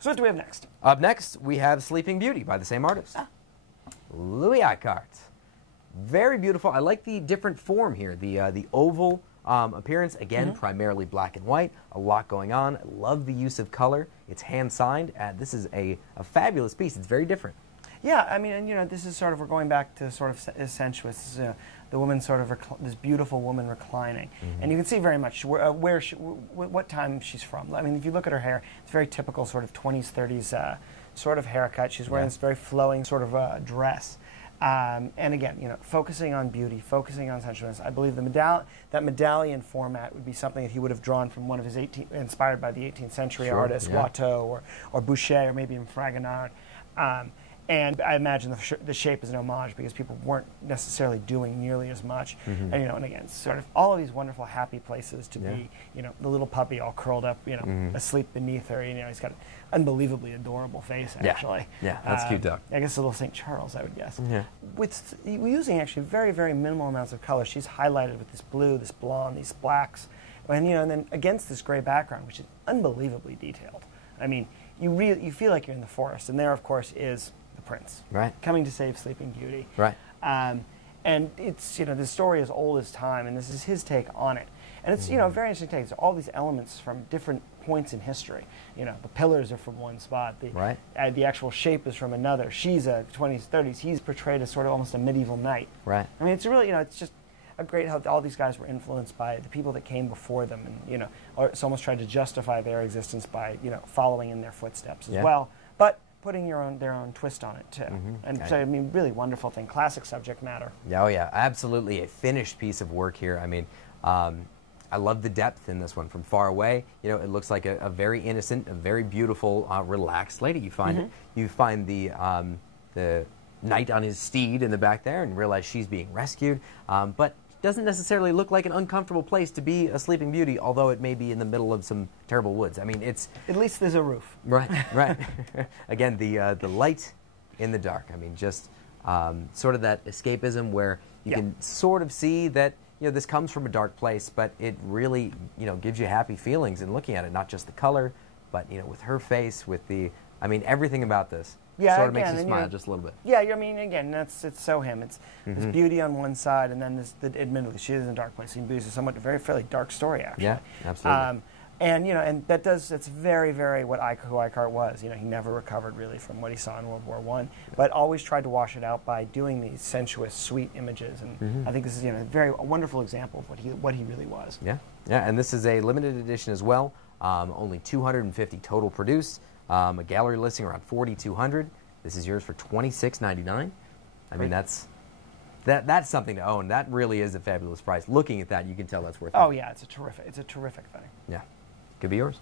So what do we have next? Up next, we have Sleeping Beauty by the same artist. Louis Icart. Very beautiful. I like the different form here. The oval appearance, again, primarily black and white. A lot going on. I love the use of color. It's hand-signed. This is a fabulous piece. It's very different. Yeah, I mean, and you know, this is sort of, we're going back to sort of sensuous. The woman sort of, this beautiful woman reclining. And you can see very much what time she's from. I mean, if you look at her hair, it's very typical sort of 20s, 30s sort of haircut. She's wearing this very flowing sort of dress. And again, you know, focusing on beauty, focusing on sensualness. I believe that medallion format would be something that he would have drawn from one of his inspired by the 18th century artists, Watteau or Boucher, or maybe even Fragonard. And I imagine the shape is an homage because people weren't necessarily doing nearly as much. And you know, and again, sort of all of these wonderful happy places to be. You know, the little puppy all curled up, you know, asleep beneath her. You know, he's got an unbelievably adorable face, actually. Yeah, that's cute dog. I guess a little St. Charles, I would guess. Yeah. With using actually very, very minimal amounts of color, she's highlighted with this blue, this blonde, these blacks, and you know, and then against this gray background, which is unbelievably detailed. I mean, you feel like you're in the forest, and there, of course, is the prince, coming to save Sleeping Beauty, and it's, you know, the story is old as time, and this is his take on it, and it's, you know, a very interesting take. So all these elements from different points in history. You know, the pillars are from one spot, the actual shape is from another. She's a 20s, 30s. He's portrayed as sort of almost a medieval knight. I mean, it's really, you know, it's just a great how all these guys were influenced by the people that came before them, and you know, it's almost tried to justify their existence by, you know, following in their footsteps as well, but putting their own twist on it too. And so, I mean, really wonderful thing. Classic subject matter. Oh yeah, absolutely a finished piece of work here. I mean, I love the depth in this one. From far away, you know, it looks like a very innocent, a very beautiful, relaxed lady. You find you find the knight on his steed in the back there, and realize she's being rescued, but doesn't necessarily look like an uncomfortable place to be a Sleeping Beauty, although it may be in the middle of some terrible woods. I mean, it's... At least there's a roof. Right. Again, the light in the dark. I mean, just sort of that escapism where you can sort of see that, you know, this comes from a dark place, but it really, you know, gives you happy feelings in looking at it. Not just the color, but, you know, with her face, with the... I mean, everything about this. Sort of makes you smile just a little bit. Yeah, I mean, again, it's so him. It's this beauty on one side, and then admittedly, she is in a dark place. And beauty is a fairly dark story, actually. Yeah, absolutely. And you know, and that's very, very who Icart was. You know, he never recovered really from what he saw in World War I, but always tried to wash it out by doing these sensuous, sweet images. And I think this is, you know, a wonderful example of what he really was. Yeah, and this is a limited edition as well. Only 250 total produced. A gallery listing around $4,200. This is yours for $26.99. I mean, that's something to own. That really is a fabulous price. Looking at that, you can tell that's worth it. Oh yeah, it's a terrific thing. Yeah, could be yours.